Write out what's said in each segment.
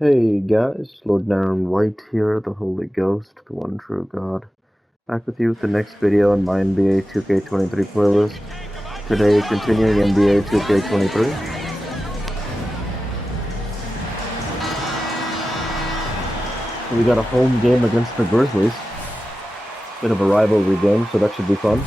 Hey guys, Lord Naren White here, the Holy Ghost, the one true God. Back with you with the next video on my NBA 2K23 playlist. Today, continuing NBA 2K23. We got a home game against the Grizzlies. Bit of a rivalry game, so that should be fun.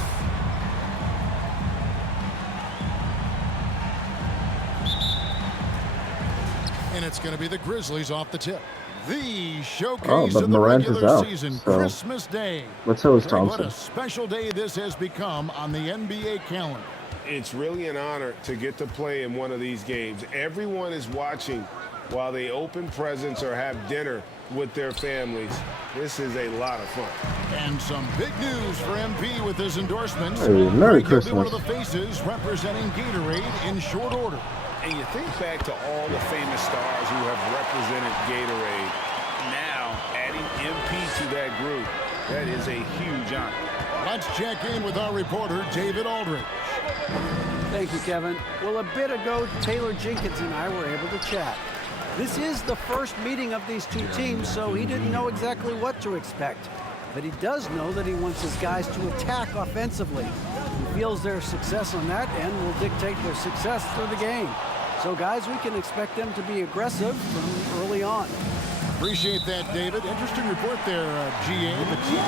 And it's going to be the Grizzlies off the tip. The showcase but of the Morant is regular out, season, so Christmas Day. let's host What Thompson. a special day this has become on the NBA calendar. It's really an honor to get to play in one of these games. Everyone is watching while they open presents or have dinner with their families. This is a lot of fun. And some big news for MP with his endorsements. Hey, Merry He'll be Christmas. one of the faces representing Gatorade in short order. And you think back to all the famous stars who have represented Gatorade. Now, adding MP to that group, that is a huge honor. Let's check in with our reporter, David Aldridge. Thank you, Kevin. Well, a bit ago, Taylor Jenkins and I were able to chat. This is the first meeting of these two teams, so he didn't know exactly what to expect. But he does know that he wants his guys to attack offensively. He feels their success on that end will dictate their success through the game. So, guys, we can expect them to be aggressive from early on. Appreciate that, David. Interesting report there, GA. The team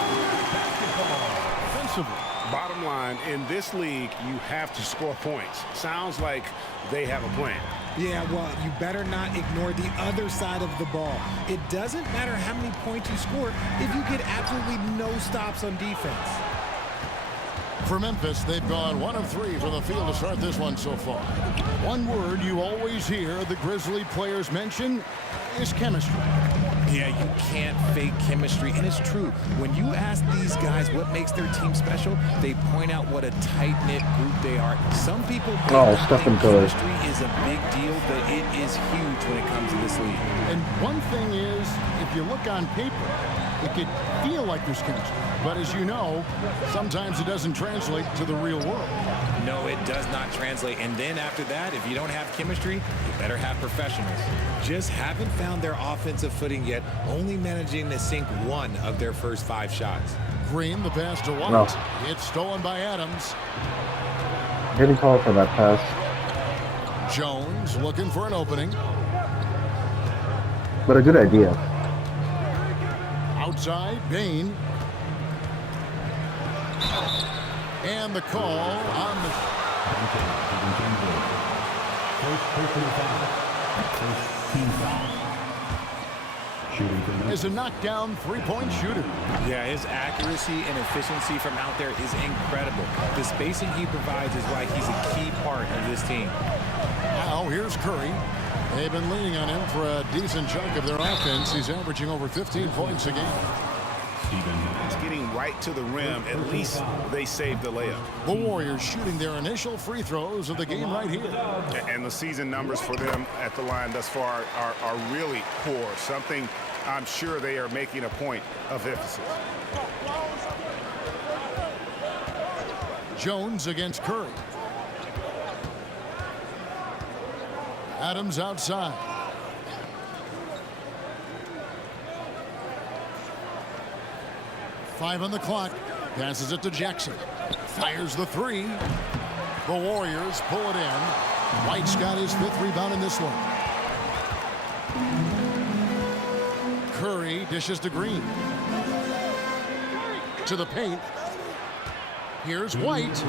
offensively. Bottom line, in this league, you have to score points. Sounds like they have a plan. Yeah, well, you better not ignore the other side of the ball. It doesn't matter how many points you score if you get absolutely no stops on defense. For Memphis, they've gone 1 of 3 from the field to start this one so far. One word you always hear the Grizzly players mention is chemistry. Yeah, you can't fake chemistry, and it's true. When you ask these guys what makes their team special, they point out what a tight-knit group they are. Some people think chemistry is a big deal, but it is huge when it comes to this league. And one thing is, if you look on paper, it could feel like there's chemistry. But as you know, sometimes it doesn't translate to the real world. No, it does not translate. And then after that, if you don't have chemistry, you better have professionals. Just haven't found their offensive footing yet, only managing to sink 1 of their first 5 shots. Green, the pass to White. It's stolen by Adams. Didn't call for that pass. Jones looking for an opening. But a good idea. Outside, Bain. And the call on the... Is a knockdown three-point shooter. Yeah, his accuracy and efficiency from out there is incredible. The spacing he provides is why he's a key part of this team. Now here's Curry. They've been leaning on him for a decent chunk of their offense. He's averaging over 15 points a game. It's getting right to the rim. At least they saved the layup. The Warriors shooting their initial free throws of the game right here. And the season numbers for them at the line thus far are really poor. Something I'm sure they are making a point of emphasis. Jones against Curry. Adams outside. Five on the clock. Passes it to Jackson. Fires the 3. The Warriors pull it in. White's got his 5th rebound in this one. Curry dishes to Green. To the paint. Here's White.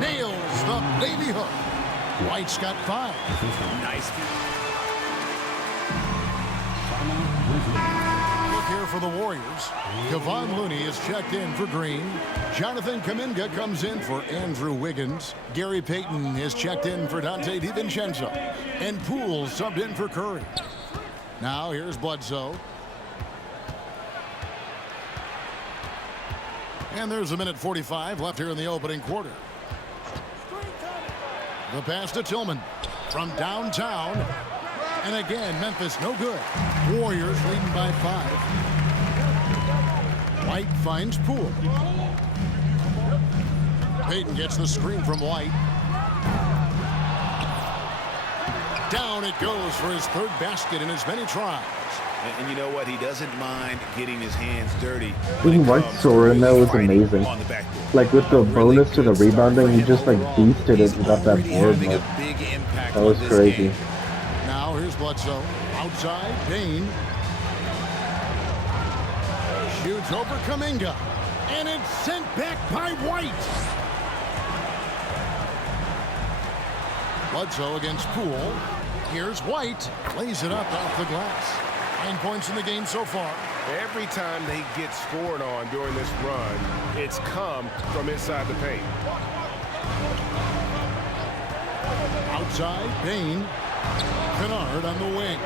Nails the baby hook. White's got 5. Nice. Look here for the Warriors. Kevon Looney is checked in for Green. Jonathan Kuminga comes in for Andrew Wiggins. Gary Payton is checked in for Dante DiVincenzo. And Poole subbed in for Curry. Now here's Bledsoe. And there's a minute 45 left here in the opening quarter. The pass to Tillman from downtown. And again, Memphis no good. Warriors leading by 5. White finds Poole. Payton gets the screen from White. Down it goes for his third basket in as many tries. And you know what? He doesn't mind getting his hands dirty. Even White's score in there was amazing. Like with the bonus to the rebounding, he just like beasted it and got that board. Like, that was crazy. Now here's Bledsoe. Outside, Bain. Shoots over Kuminga. And it's sent back by White. Bledsoe against Poole. Here's White. Lays it up off the glass. 9 points in the game so far. Every time they get scored on during this run, it's come from inside the paint. Outside, Bain. Kennard on the wing.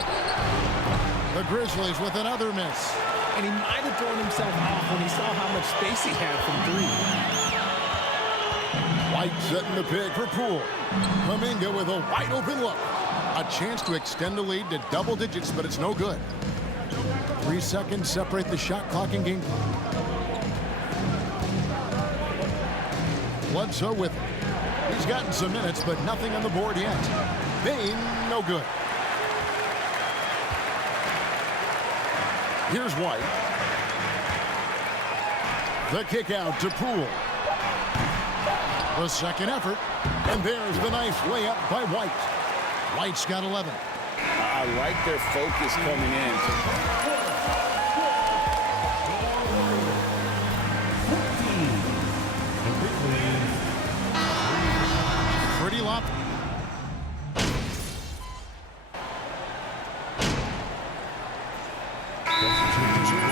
The Grizzlies with another miss. And he might have thrown himself off when he saw how much space he had from three. White setting the pick for Poole. Kuminga with a wide open look. A chance to extend the lead to double digits, but it's no good. 3 seconds separate the shot clock and game clock. Bledsoe with it. He's gotten some minutes, but nothing on the board yet. Bain, no good. Here's White. The kick out to Poole. The second effort, and there's the nice layup by White. White's got 11. I like their focus coming in. Pretty lop.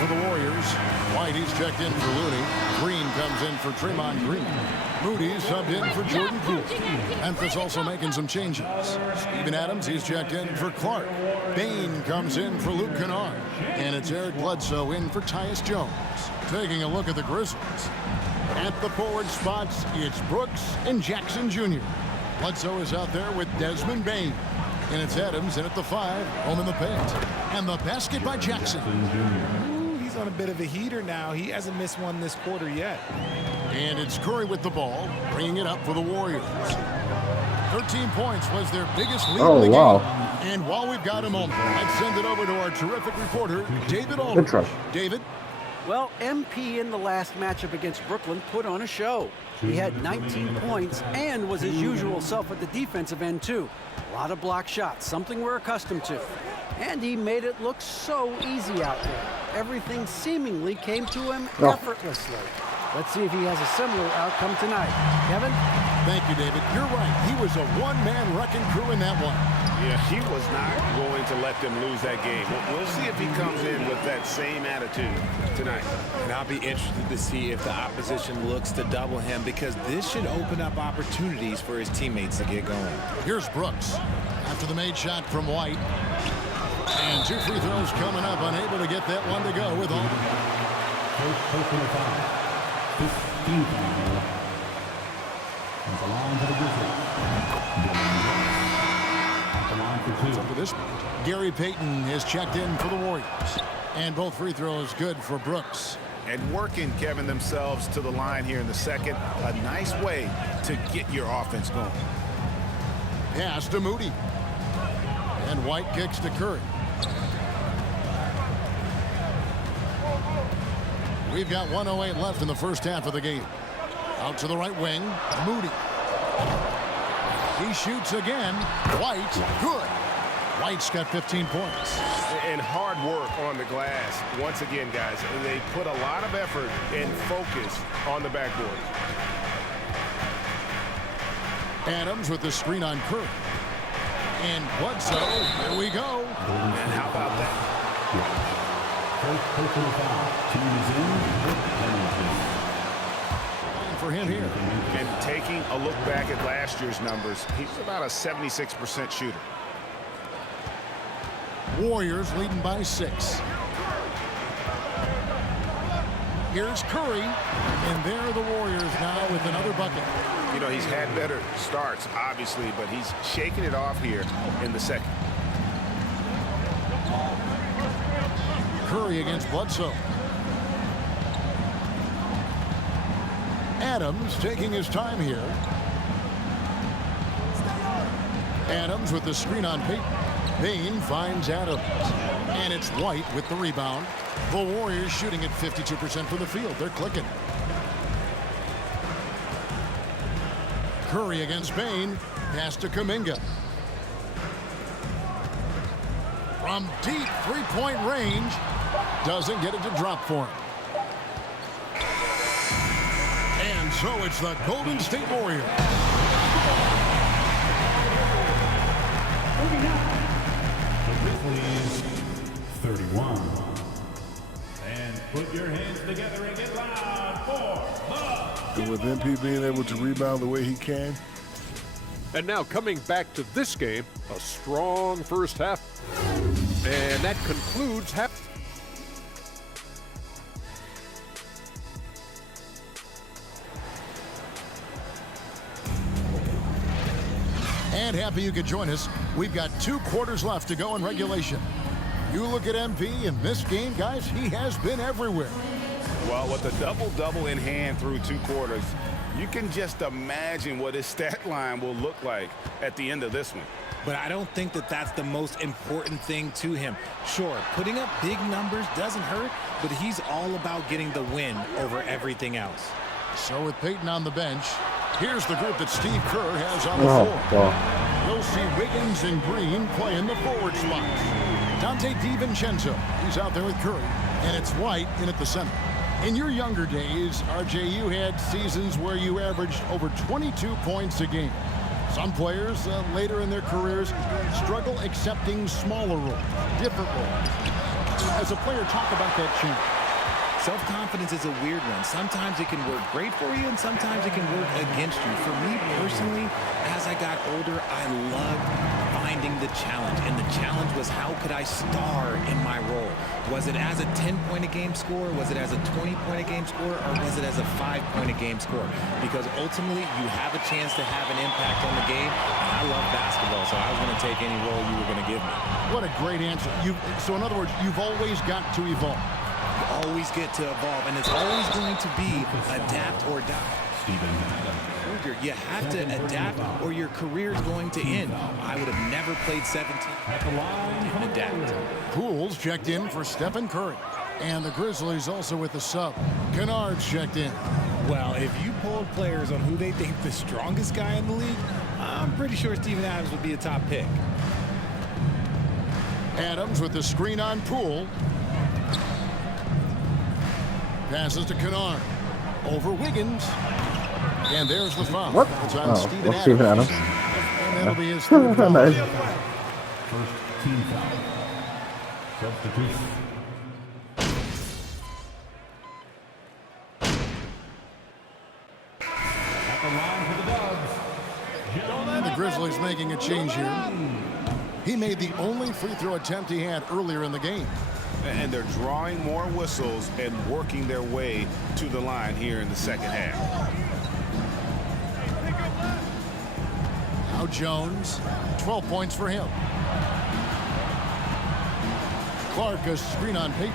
For the Warriors, White, he's checked in for Looney. Green comes in for Draymond Green. Moody's subbed in for Jordan Poole. Memphis also making some changes. Steven Adams, he's checked in for Clark. Bain comes in for Luke Kennard. And it's Eric Bledsoe in for Tyus Jones. Taking a look at the Grizzlies. At the forward spots, it's Brooks and Jackson Jr. Bledsoe is out there with Desmond Bain. And it's Adams in at the 5, home in the paint. And the basket by Jackson. Ooh, he's on a bit of a heater now. He hasn't missed one this quarter yet. And it's Curry with the ball, bringing it up for the Warriors. 13 points was their biggest lead in the game. And while we've got a moment, I'd send it over to our terrific reporter, David Aldridge. David? Well, MP in the last matchup against Brooklyn put on a show. He had 19 points and was his usual self at the defensive end, too. A lot of block shots, something we're accustomed to. And he made it look so easy out there. Everything seemingly came to him effortlessly. Let's see if he has a similar outcome tonight. Kevin? Thank you, David. You're right. He was a one-man wrecking crew in that one. Yeah, he was not going to let them lose that game. We'll see if he comes in with that same attitude tonight. And I'll be interested to see if the opposition looks to double him, because this should open up opportunities for his teammates to get going. Here's Brooks after the made shot from White. And 2 free throws coming up, unable to get that one to go with all. So for this, Gary Payton is checked in for the Warriors. And both free throws good for Brooks. And working, Kevin, themselves to the line here in the second. A nice way to get your offense going. Pass to Moody. And White kicks to Curry. We've got 1:08 left in the first half of the game. Out to the right wing, Moody. He shoots again. White, good. White's got 15 points. And hard work on the glass. Once again, guys, they put a lot of effort and focus on the backboard. Adams with the screen on Curry. And Bledsoe, here we go. And how about that? For him here. And taking a look back at last year's numbers, he's about a 76% shooter. Warriors leading by 6. Here's Curry, and there are the Warriors now with another bucket. You know, he's had better starts, obviously, but he's shaking it off here in the second. Curry against Bledsoe. Adams taking his time here. Adams with the screen on Payton. Payne finds Adams. And it's White with the rebound. The Warriors shooting at 52% from the field. They're clicking. Curry against Payne. Pass to Kuminga. From deep three-point range. Doesn't get it to drop for him. And so it's the Golden State Warriors. Grizzlies 31. And put your hands together and get loud for the... And with MP being able to rebound the way he can. And now coming back to this game, a strong first half. And that concludes half. And happy you could join us. We've got 2 quarters left to go in regulation. You look at MP in this game, guys, he has been everywhere. Well, with a double-double in hand through 2 quarters, you can just imagine what his stat line will look like at the end of this one. But I don't think that that's the most important thing to him. Sure, putting up big numbers doesn't hurt, but he's all about getting the win over everything else. So with Payton on the bench, here's the group that Steve Kerr has on the floor. You'll see Wiggins and Green play in the forward spots. Dante DiVincenzo, he's out there with Curry, and it's White in at the center. In your younger days, RJ, you had seasons where you averaged over 22 points a game. Some players later in their careers struggle accepting smaller roles, different roles. As a player, talk about that change. Self-confidence is a weird one. Sometimes it can work great for you, and sometimes it can work against you. For me personally, as I got older, I loved finding the challenge. And the challenge was, how could I star in my role? Was it as a 10-point-a-game scorer? Was it as a 20-point-a-game scorer? Or was it as a 5-point-a-game scorer? Because ultimately, you have a chance to have an impact on the game. And I love basketball, so I was going to take any role you were going to give me. What a great answer. So in other words, you've always got to evolve. You always get to evolve, and it's always going to be adapt or die. You have to adapt or your career is going to end. I would have never played 17 and adapt. Pools checked in for Stephen Curry. And the Grizzlies also with the sub. Kennard's checked in. Well, if you polled players on who they think the strongest guy in the league, I'm pretty sure Steven Adams would be a top pick. Adams with the screen on Poole. Passes to Kennard. Over Wiggins. And there's the foul. What? It's on Steven Adams. And that'll be his third foul. first team foul. Substitution. At the line for the Dubs. The Grizzlies making a change here. He made the only free throw attempt he had earlier in the game. And they're drawing more whistles and working their way to the line here in the second half. Now Jones, 12 points for him. Clark, a screen on Payton.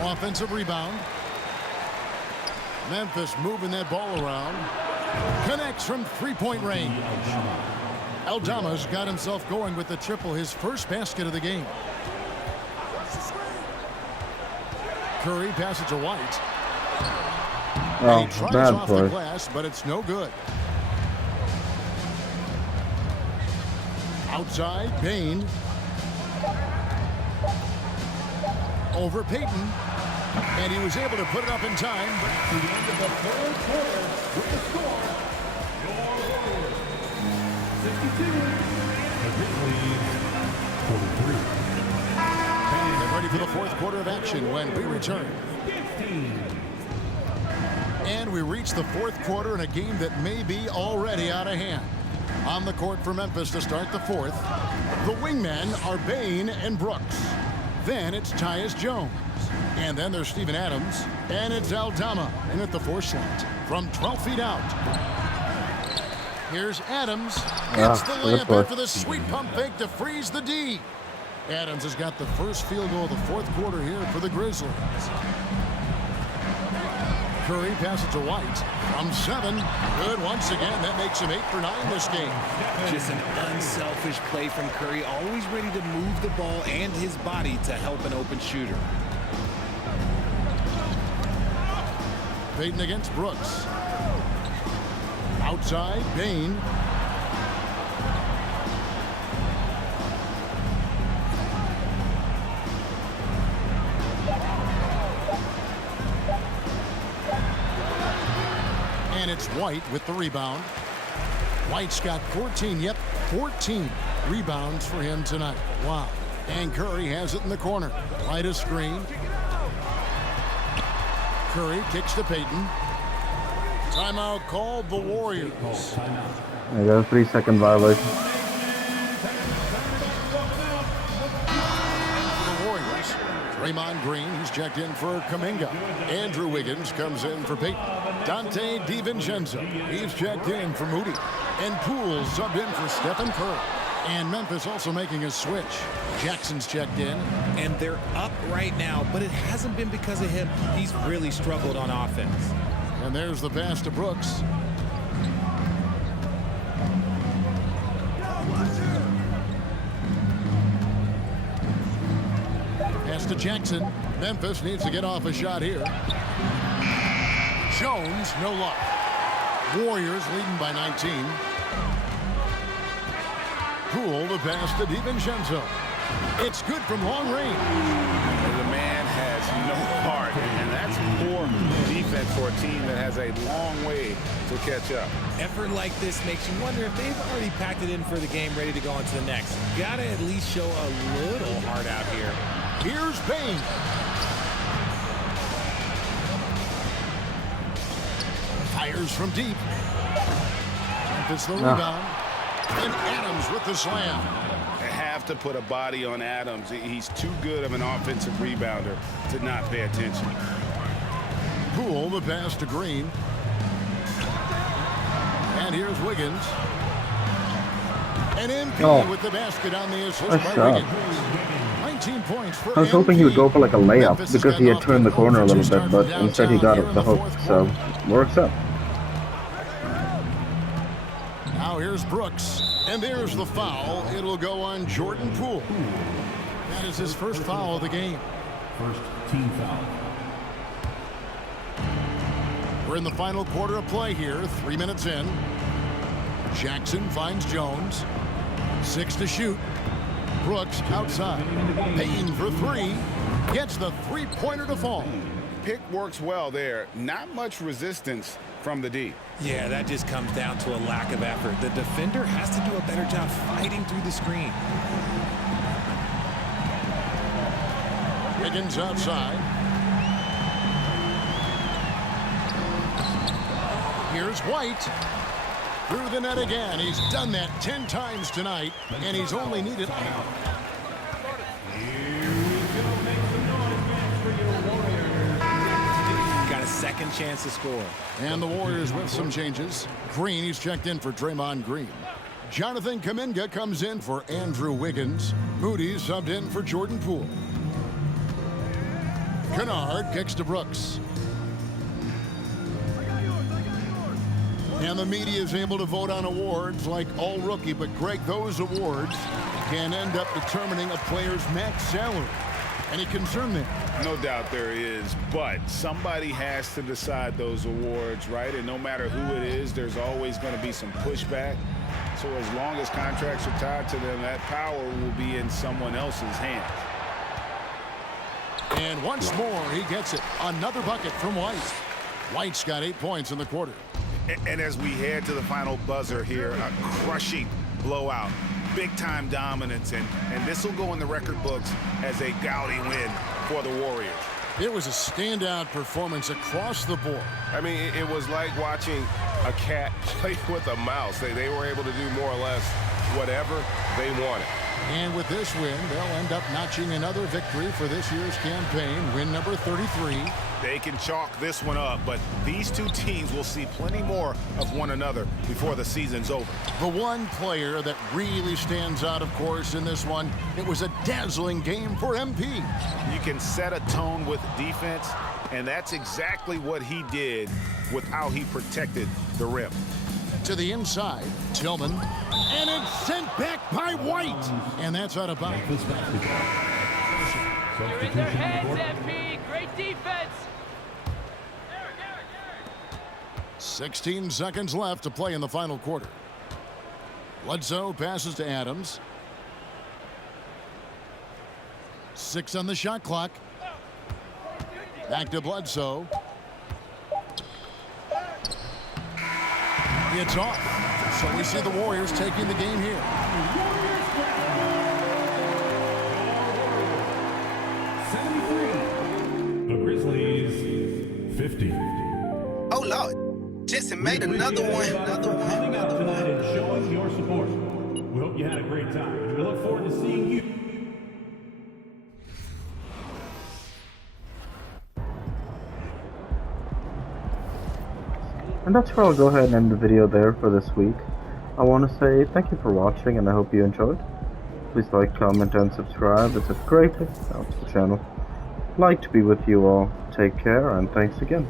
Offensive rebound. Memphis moving that ball around. Connects from three-point range. Aldama's got himself going with the triple, his first basket of the game. Curry passes to White. And he tries off the glass, but it's no good. Outside, Payne. Over Payton. And he was able to put it up in time. But to the end of the third quarter with the score, your Warriors, 62. The Grizzlies, 43. Get ready for the fourth quarter of action when we return. And we reach the fourth quarter in a game that may be already out of hand. On the court for Memphis to start the fourth, the wingmen are Bane and Brooks. Then it's Tyus Jones. And then there's Steven Adams. And it's Aldama in at the 4 slot from 12 feet out. Here's Adams. It's the layup after the sweet pump fake to freeze the D. Adams has got the first field goal of the fourth quarter here for the Grizzlies. Curry passes to White from 7. Good once again. That makes him 8 for 9 this game. Just an unselfish play from Curry, always ready to move the ball and his body to help an open shooter. Payton against Brooks. Outside, Bain. And it's White with the rebound. White's got 14, 14 rebounds for him tonight. Wow. And Curry has it in the corner. Right a screen. Curry kicks to Payton. Timeout called the Warriors. I got a 3-second violation. The Warriors. Draymond Green, he's checked in for Kuminga. Andrew Wiggins comes in for Payton. Dante DiVincenzo, he's checked in for Moody. And Poole subbed in for Stephen Curry. And Memphis also making a switch. Jackson's checked in. And they're up right now, but it hasn't been because of him. He's really struggled on offense. And there's the pass to Brooks. Pass to Jackson. Memphis needs to get off a shot here. Jones, no luck. Warriors leading by 19. Poole, the pass to DiVincenzo. It's good from long range. The man has no heart, and that's poor defense for a team that has a long way to catch up. Effort like this makes you wonder if they've already packed it in for the game, ready to go on to the next. Gotta at least show a little heart out here. Here's Bain. Fires from deep. Memphis the rebound. And Adams with the slam. They have to put a body on Adams. He's too good of an offensive rebounder to not pay attention. Poole, the pass to Green. And here's Wiggins. And MP with the basket on the assist by Wiggins. 19 points for I was hoping he would go for like a layup because he had turned the corner a little bit, but instead he got up the hook, so works up. Now here's Brooks, and there's the foul. It'll go on Jordan Poole. That is his first foul of the game. First team foul. We're in the final quarter of play here, 3 minutes in. Jackson finds Jones. 6 to shoot. Brooks outside. Payton for 3. Gets the three-pointer to fall. Pick works well there. Not much resistance from the D. Yeah, that just comes down to a lack of effort. The defender has to do a better job fighting through the screen. Wiggins outside. Here's White. Through the net again. He's done that 10 times tonight, and he's only needed out. Got a second chance to score. And the Warriors with some changes. Green, he's checked in for Draymond Green. Jonathan Kuminga comes in for Andrew Wiggins. Moody subbed in for Jordan Poole. Kennard kicks to Brooks. And the media is able to vote on awards like all rookie, but Greg, those awards can end up determining a player's max salary. Any concern there? No doubt there is, but somebody has to decide those awards, right? And no matter who it is, there's always going to be some pushback. So as long as contracts are tied to them, that power will be in someone else's hands. And once more, he gets it. Another bucket from White. White's got 8 points in the quarter. And as we head to the final buzzer here, a crushing blowout, big-time dominance, and this will go in the record books as a gaudy win for the Warriors. It was a standout performance across the board. I mean, it was like watching a cat play with a mouse. They were able to do more or less whatever they wanted. And with this win, they'll end up notching another victory for this year's campaign, win number 33. They can chalk this one up, but these two teams will see plenty more of one another before the season's over. The one player that really stands out, of course, in this one, it was a dazzling game for MP. You can set a tone with defense, And that's exactly what he did with how he protected the rim. To the inside, Tillman, and it's sent back by White, and that's out of bounds. You're in their heads, MP. Great defense. 16 seconds left to play in the final quarter. Bledsoe passes to Adams. 6 on the shot clock. Back to Bledsoe. It's off. So we see the Warriors taking the game here. The Grizzlies 50. Oh, Lord. Justin made another one. Coming out tonight and showing your support. We hope you had a great time. And we look forward to seeing you. And that's where I'll go ahead and end the video there for this week. I want to say thank you for watching and I hope you enjoyed. Please like, comment, and subscribe. It's a great helps the channel. Like to be with you all. Take care and thanks again.